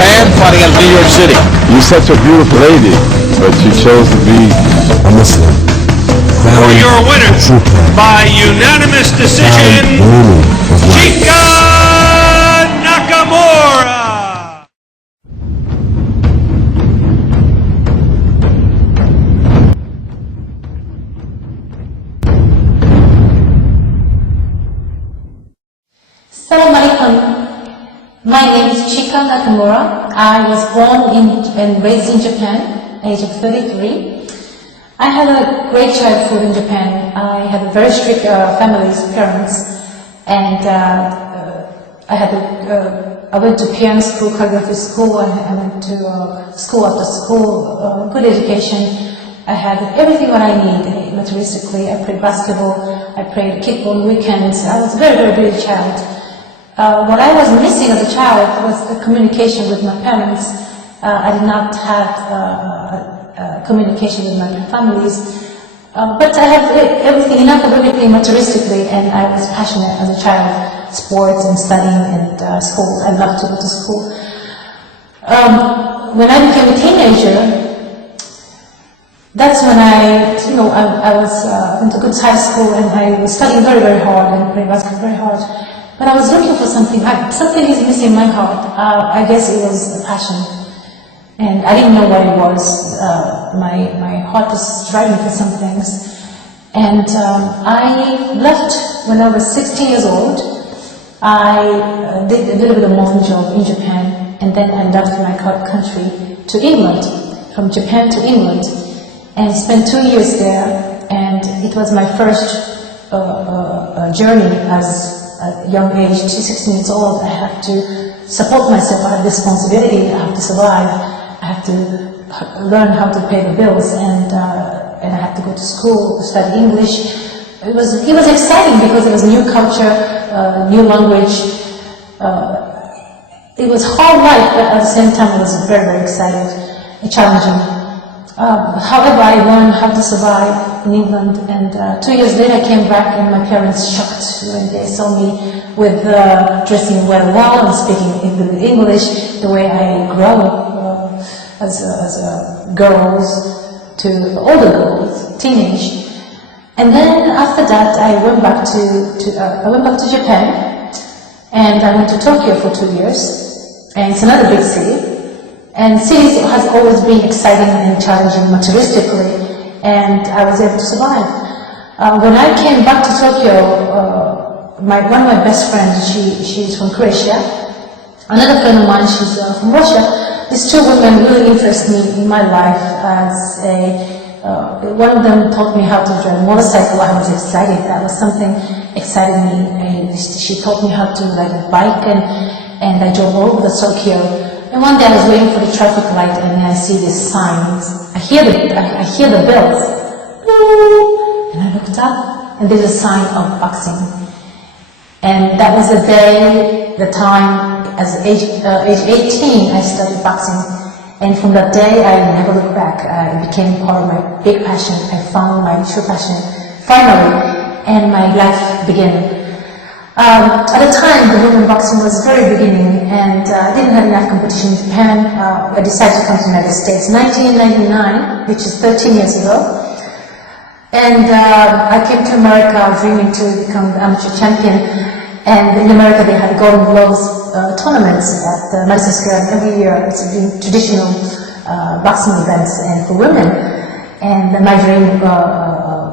Japan, fighting out of New York City. You're such a beautiful lady, but you chose to be a Muslim. For your winner, by unanimous decision, Chika Nakamura. Assalamu alaikum. My name is Chika Nakamura. I was born and raised in Japan, age of 33. I had a great childhood in Japan. I had a very strict parents, and I went to piano school, calligraphy school, and I went to school after school, good education. I had everything what I need materialistically. I played basketball, I played kickball on weekends. I was a very, very brilliant child. What I was missing as a child was the communication with my parents. I did not have communication with my families, but I have everything enough academically, materialistically, and I was passionate as a child, sports and studying and school. I loved to go to school. When I became a teenager, that's when I went to good high school, and I was studying very, very hard and playing basketball very hard. But I was looking for something. Something is missing in my heart. I guess it was a passion. And I didn't know what it was. My heart was driving for some things. And I left when I was 16 years old. I did a little bit of modeling job in Japan. And then I left my country to England, from Japan to England. And spent 2 years there. And it was my first journey as a young age, 16 years old. I have to support myself. I have responsibility. I have to survive. I have to learn how to pay the bills, and I have to go to school, study English. It was exciting because it was new culture, new language. It was hard life, but at the same time it was very, very exciting and challenging. However, I learned how to survive in England, and 2 years later I came back, and my parents shocked when they saw me with dressing well and speaking English the way I grew up as girls to older girls, teenage. And then after that, I went back to Japan, and I went to Tokyo for 2 years, and it's another big city. And cities has always been exciting and challenging materialistically, and I was able to survive. When I came back to Tokyo, one of my best friends, she's from Croatia. Another friend of mine, she's from Russia. These two women really interested me in my life as one of them taught me how to drive a motorcycle. I was excited. That was something exciting me. And she taught me how to ride a bike, and I drove all over the Tokyo. And one day I was waiting for the traffic light, and I see these signs. I hear the bells. And I looked up, and there's a sign of boxing. And that was the time, as age 18, I started boxing. And from that day, I never looked back. It became part of my big passion. I found my true passion, finally, and my life began. At the time, the women boxing was very beginning, and I didn't have enough competition in Japan. I decided to come to the United States in 1999, which is 13 years ago. And I came to America dreaming to become the amateur champion. And in America, they had Golden Gloves tournaments at the Madison Square every year. It's been traditional boxing events and for women. And my dream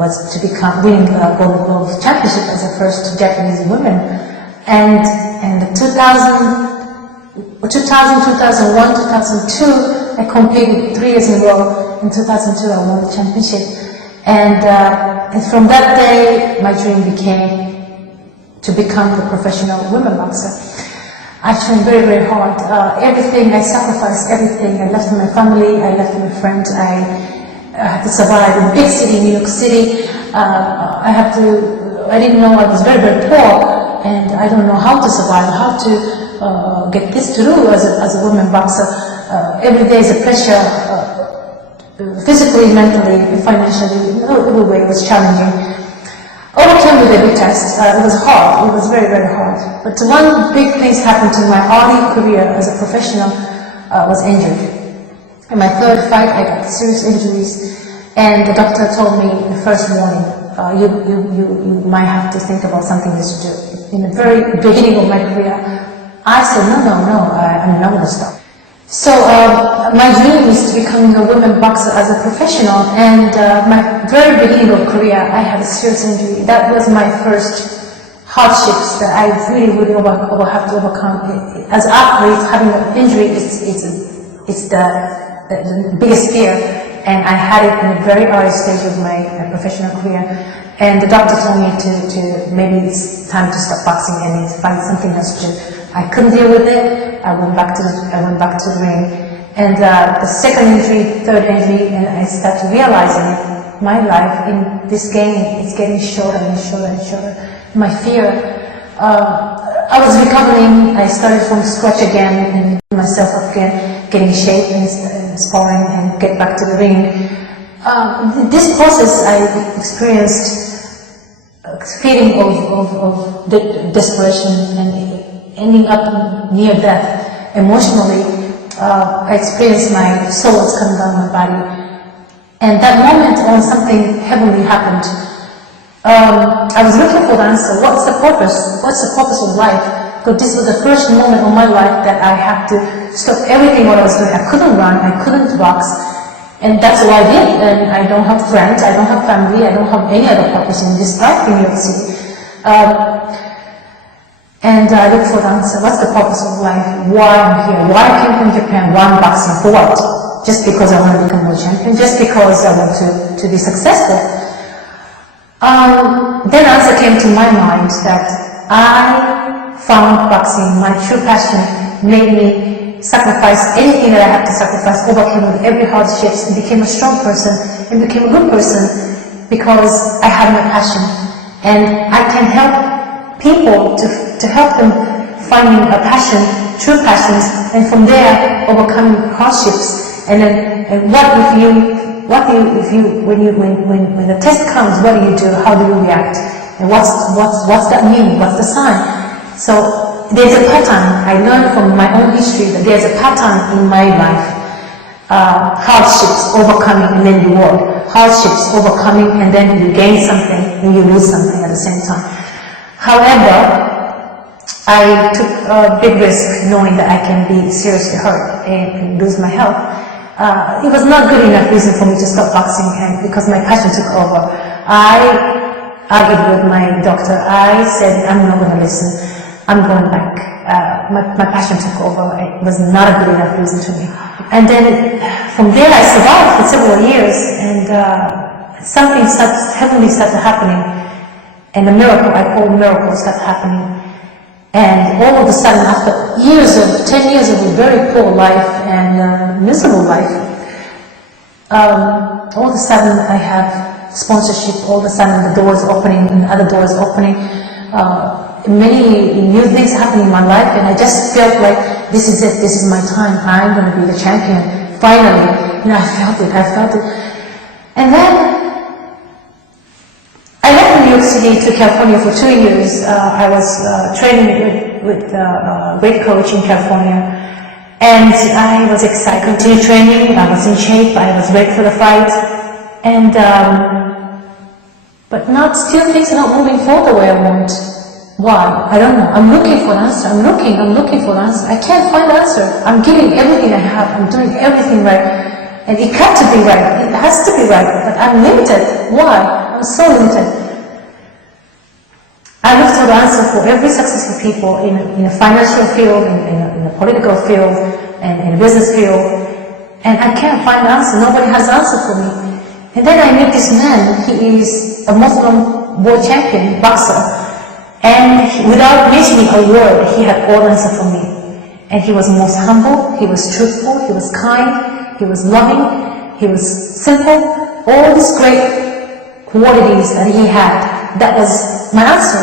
was to winning the Golden Glove Championship as the first Japanese woman. And in 2000, 2001, 2002, I competed 3 years in a row. In 2002, I won the championship. And from that day, my dream became to become the professional women boxer. I trained very, very hard. Everything, I sacrificed everything. I left my family, I left my friends. I had to survive in a big city, New York City. I didn't know I was very, very poor, and I don't know how to survive, how to get this through as a woman boxer. Every day is a pressure, physically, mentally, financially, every way it was challenging. Overcame with every test. It was hard. It was very, very hard. But one big thing happened to my early career as a professional. was injured. In my third fight, I got serious injuries, and the doctor told me in the first warning, you might have to think about something you should do. In the very beginning of my career, I said, no, I'm not going to stop. So my dream is to become a women boxer as a professional, and my very beginning of career, I had a serious injury. That was my first hardships that I really have to overcome. As an athlete, having an injury it's the biggest fear, and I had it in a very early stage of my professional career. And the doctor told me to maybe it's time to stop boxing and find something else to do. I couldn't deal with it. I went back to the ring, and the second injury, third injury, and I started realizing it. My life in this game is getting shorter and shorter and shorter. My fear. I was recovering. I started from scratch again and myself up again, getting shape and sparring and get back to the ring. This process I experienced feeling of desperation and ending up near death. Emotionally, I experienced my soul was coming down my body. And that moment when something heavenly happened, I was looking for the answer. What's the purpose? What's the purpose of life? Because this was the first moment of my life that I had to stop everything what I was doing. I couldn't run, I couldn't box. And that's what I did. And I don't have friends, I don't have family, I don't have any other purpose in this life in New York City. And I look for the answer. What's the purpose of life? Why I'm here? Why I came from Japan? Why I'm boxing? For what? Just because I want to become world champion? Just because I want to be successful? Then answer came to my mind that I found boxing my true passion, made me sacrifice anything that I had to sacrifice, overcame with every hardships, and became a strong person, and became a good person because I have my passion. And I can help people to help them finding a passion, true passions, and from there overcoming hardships. And then, and when the test comes, what do you do? How do you react? And what's that mean? What's the sign? So there's a pattern. I learned from my own history that there's a pattern in my life. Hardships, overcoming, and then reward. Hardships, overcoming, and then you gain something, and you lose something at the same time. However, I took a big risk knowing that I can be seriously hurt and lose my health. It was not good enough reason for me to stop boxing, and because my passion took over. I argued with my doctor. I said, I'm not going to listen. I'm going back. My passion took over. It was not a good enough reason to me. And then from there I survived for several years, and something heavenly started happening. And a miracle, I call miracle, started happening. And all of a sudden, after 10 years of a very poor life and miserable life, all of a sudden I have sponsorship, all of a sudden the doors opening and other doors opening. Many new things happening in my life, and I just felt like this is it, this is my time, I'm going to be the champion, finally. I felt it. And then I left New York City to California for 2 years. I was training with a great coach in California, and I was excited, continued training, I was in shape, I was ready for the fight, and but still things are not moving forward the way I want. Why? I don't know. I'm looking for an answer. I'm looking for an answer. I can't find the answer. I'm giving everything I have. I'm doing everything right. And it got to be right. It has to be right. But I'm limited. Why? I'm so limited. I look for the answer for every successful people in a financial field, in a political field, and in a business field. And I can't find the answer. Nobody has the answer for me. And then I meet this man. He is a Muslim world champion boxer. And without mentioning a word, he had all answer for me. And he was most humble, he was truthful, he was kind, he was loving, he was simple. All these great qualities that he had, that was my answer.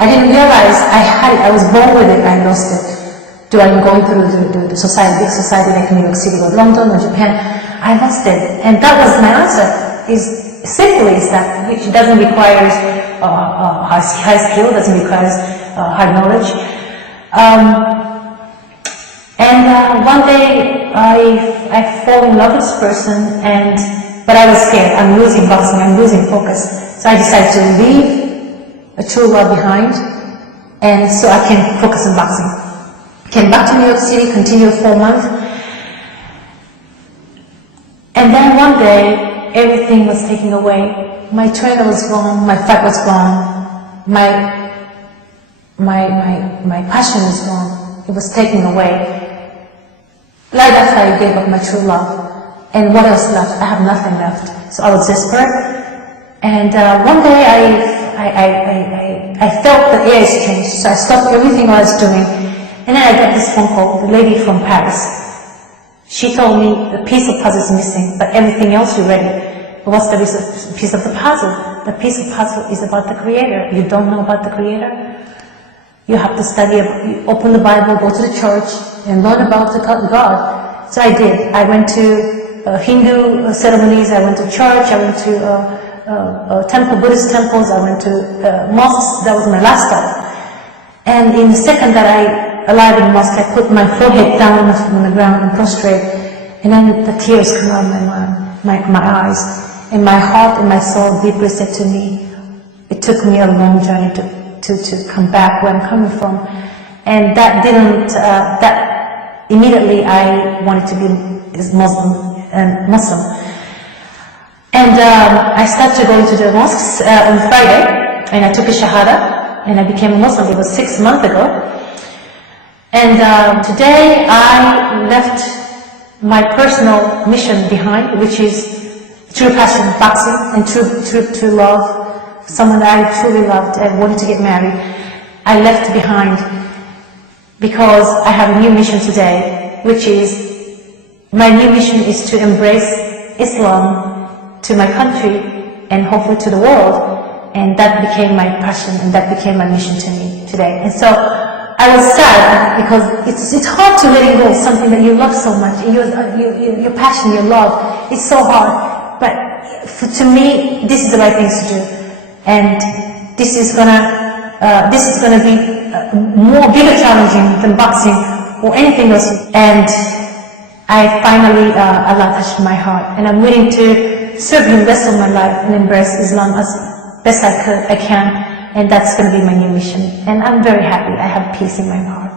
I didn't realize I had it, I was born with it, I lost it. I'm going through the society, big society like New York City or London or Japan, I lost it. And that was my answer. Simply is that, which doesn't require high skill, doesn't require high knowledge. And one day I fall in love with this person, but I was scared. I'm losing boxing. I'm losing focus. So I decided to leave a true love behind, and so I can focus on boxing. Came back to New York City, continued 4 months, and then one day everything was taken away. My trainer was gone. My fight was gone. My passion was gone. It was taken away. Right after I gave up my true love. And what else left? I have nothing left. So I was desperate. And one day I felt the air is changed. So I stopped everything I was doing. And then I got this phone call, the lady from Paris. She told me the piece of puzzle is missing, but everything else you're ready. But what's the piece of the puzzle? The piece of puzzle is about the Creator. You don't know about the Creator? You have to study, you open the Bible, go to the church, and learn about the God. So I did. I went to Hindu ceremonies, I went to church, I went to Buddhist temples, I went to mosques. That was my last stop. And in the second that I arrived in the mosque, I put my forehead down on the ground and prostrate, and then the tears come out of my eyes. And my heart and my soul deeply said to me, it took me a long journey to come back where I'm coming from. And that immediately I wanted to be Muslim. And I started going to the mosques on Friday, and I took a Shahada, and I became a Muslim. It was 6 months ago. And today I left my personal mission behind, which is true passion, boxing, and true love. Someone that I truly loved and wanted to get married, I left behind because I have a new mission today, which is, my new mission is to embrace Islam to my country and hopefully to the world, and that became my passion and that became my mission to me today. And so I was sad because it's hard to let go of something that you love so much, your passion, your love, it's so hard, but to me, this is the right thing to do. And this is gonna be bigger challenging than boxing or anything else. And I finally, Allah touched my heart, and I'm willing to serve Him the rest of my life and embrace Islam as best I can. And that's gonna be my new mission. And I'm very happy. I have peace in my heart.